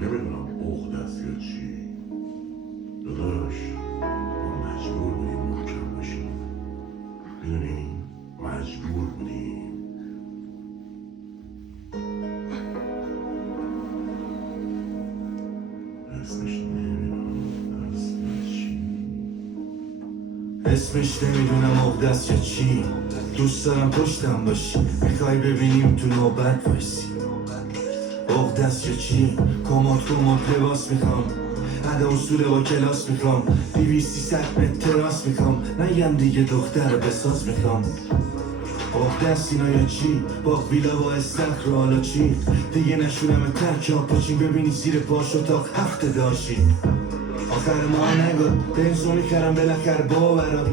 نمیدونم عقده است یا چی. داداش ما مجبور بودیم محکم باشیم. میدونی مجبور بودیم. اسمش نمیدونم عقده است یا چی. دوست دارم پشتم باشی، میخوای ببینیم تو نوبت وایسی. عقده است یا چی؟ کمات لباس میخوام، عده اصول با کلاس میخوام، 200-300 متر تراس میخوام، نگم دیگه دختر بساز میخوام. عقده است اینا یا چی؟ باغ ویلا با استخر و حالا چی؟ دیگه نشونم ترک ها پاچین ببینی زیر پاش اتاق هفته داشتی. آخر ما نگاد بنزو میکرم بالاخر باورم،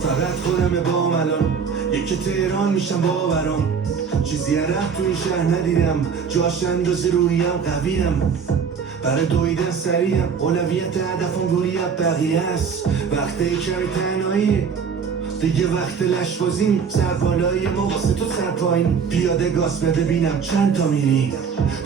فقط خودم بام الان یکی تهران میشم باورم. چیزی رفت تو این شهر ندیدم، جاش اندازه رویم قویم، برای دویدن سریم اولویت هدفم گوریت بقیه است. وقت کمی تنهایی دیگه وقت لشبازیم، سر بالایی ما واسه تو سر پایین، پیاده گاز بده بینم چند تا میری،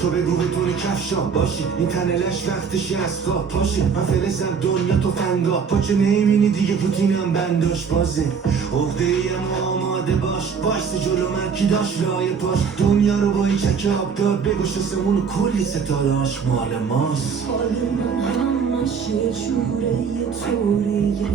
تو بگو بتونی کفشا باشی، این تن لش وقتشی از خواب پاشی، من فلزم دنیا تو فنگا پاچه نمیبینی دیگه پوتینم بنداش بازه. عقده ایم آماده باش جلو من کی داشت لایه پاش، دنیا رو با این چک آب داد بگو شسمون و کلی ستاداش مال ماست. حال من همش یه جوره یه طوریه،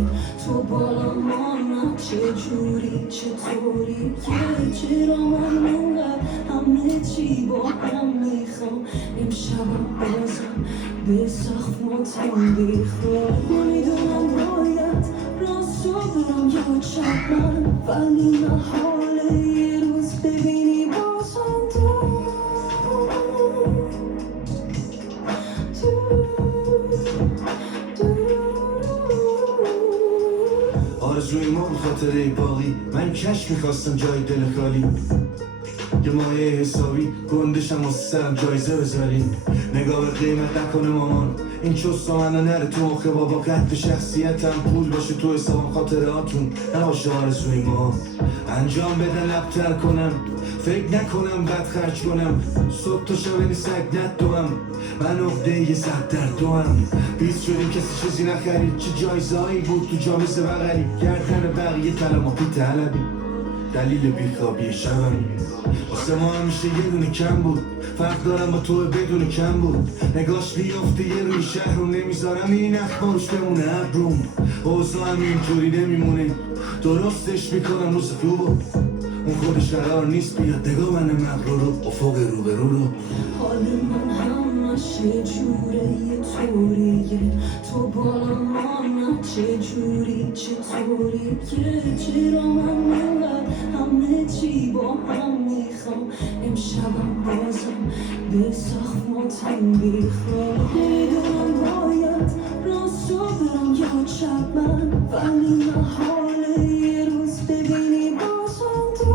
تو بالا مانم چجوری چطوری که چرا من منقدر همه چی با هم میخوام، امشبم بازم به سخت ماتم بیخوام، نمیدونم باید راست رو برم یا چپ من، ولی من حال یه روز ببینی بازم تو آرزوی ما بود خاطره باقی، من کش میخواستم جای دل خالی، یه مایه حسابی گندشم واسه سرم جایزه بذاریم. نگاه به قیمت نکنه مامان، این چوستا منو نره تو مخه بابا، قد شخصیتم پول باشه تو حسابم، خاطراتون نباشه آرزوی ما. انجام بدن لبتر کنم، فکر نکنم بد خرج کنم، صبح تا شب این سگ ندوم، من عقده یه زد در دوم. بیست شدیم کسی چیزی نخرید، چه جایزهایی بود تو جا مثل بغلی، گردن بقیه طلب ما پی طلبی، دلیل بیخوابی شبم واسه ما همیشه یه دونه کم بود، فرق دارم با تو بدون کم بود، نگاش بیافته یه روی شهر رو نمیذارم این اخبارش بمونه ابروم، اوضاع هم اینجوری نمیمونه درستش میکنم روز خوبو، اون خودش قرار نیست بیاد نگاه من مغرور رو افق روبرو رو. حال من همش یه جوره یه طوریه، تو بالا مانم چجوری چطوری که چرا من منقدر همه چی با هم میخوام، امشبم بازم به سخت ماتم بیخوام، نمیدونم باید راست رو برم یا چپ من، ولی من حال یه روز ببینی بازم تو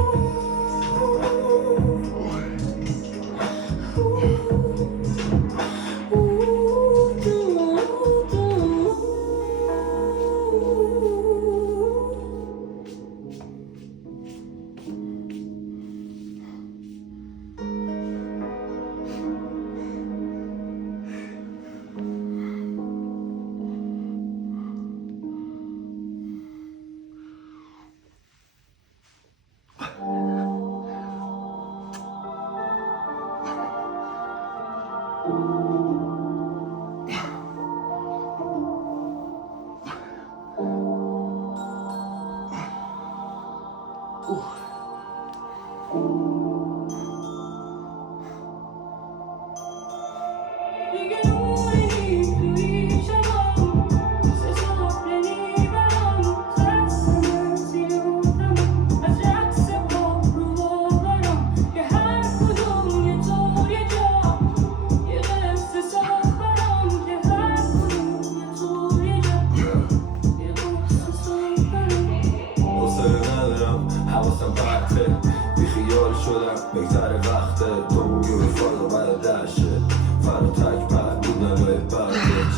حواسم پرته بیخیال شدم بگذره وقته تو بگی رفاق برای دشته فرا تک بعد بودن لای بردش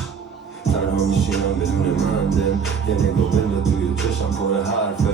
تنها میشینم بدون مندم یه نگاه بنده توی چشم پر حرفه